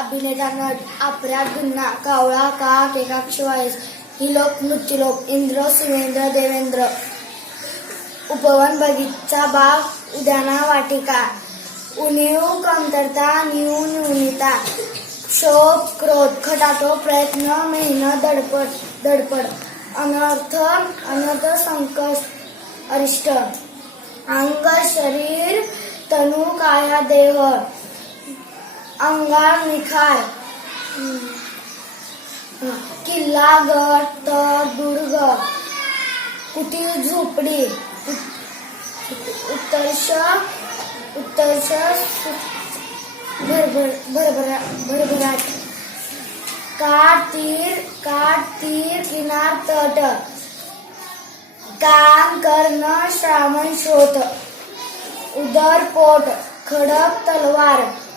अभिनेता नट आपल्या गुन्हा कावळा का एकाक्ष वायस ही लोक मृत्यूलोक इंद्र सुवेंद्र देवेंद्र. उपवन बगीचा बाग उद्याना वाटिका. उणीव कमतरता न्यू न्यूनिता. शोक क्रोध खटाटो प्रयत्न मेहनत धडपड धडपड अनर्थ अनर्थ संकट अरिष्ट. अंग शरीर तनु काया देह. अंगार निखार किल्ला गट दुर्ग. कुटीर झोपडी. उत्तर्ष उत्तर्ष भरभर भरभरा भरभराट. काठ तीर काठ तीर किनार तट. काम कर्ण श्रावण शोध उदर पोट खडक तलवार.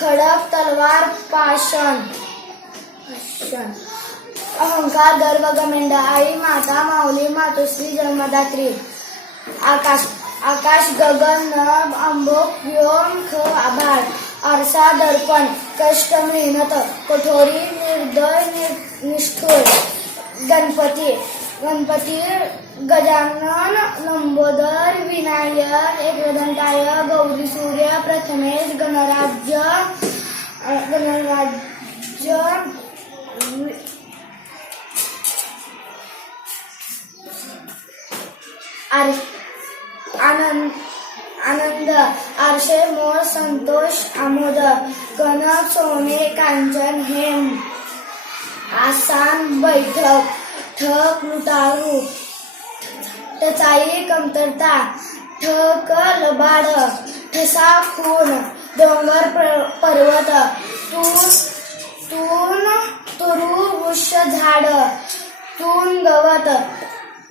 खडक तलवार पाषण. पाषण. अहंकार गर्व गमेंड आई माता माऊली मातोश्री जन्मदात्री. आकाश आकाश गगन नभ अंबोक व्योम ख आभाळ. आरसा दर्पण कष्ट मेहनत कठोरी निर्दय निष्ठुर. गणपती गणपती गजानन लंबोदर विनायक एकदंताय गौरी सूर्य प्रथमेश गणराज्य. गणराज्य आर आनंद आनंद आरशे मोर संतोष आमोद कनक सोने कांचन हेम आसान बैठक ठक लुटारू टचाई कमतरता ठक लबाड ठसा खून डोंगर पर्वत. तून तून तुरू वृक्ष झाड. तून गवत.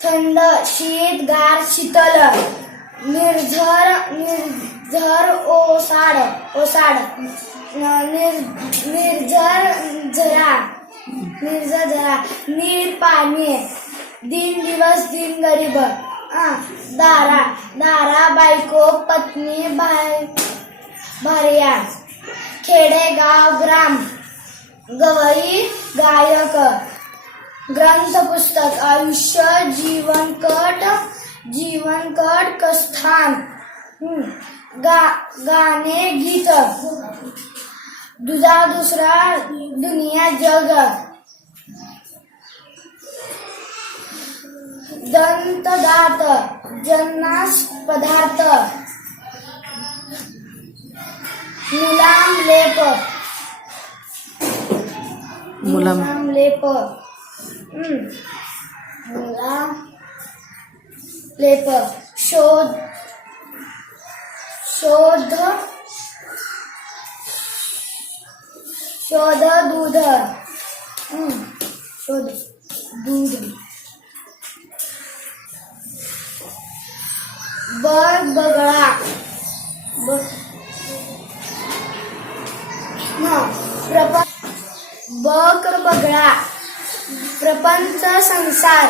थंड शीत गार शीतल. निर्झर निर्झर ओसाड. ओसाड. निर निर्झर झरा. निर्झर झरा. नीर पाणी. दिन दिवस दिन गरीब. दारा. दारा बायको पत्नी बाय भर्या खेडेगाव ग्राम गवई गायक ग्रंथ पुस्तक आयुष्य जीवनकट जीवनकट कस्थान. गा गाणे गीत. दुजा दुसरा दुनिया जग. दंत दात जन्नास पदार्थ. मुलाम लेप. मुलाम. मुलाम लेप. हम्म. मुलाम लेप. शोध. शोध. शोध दूध. शोध दूध. बग बगळा ब बकर बगळा प्रपंच संसार.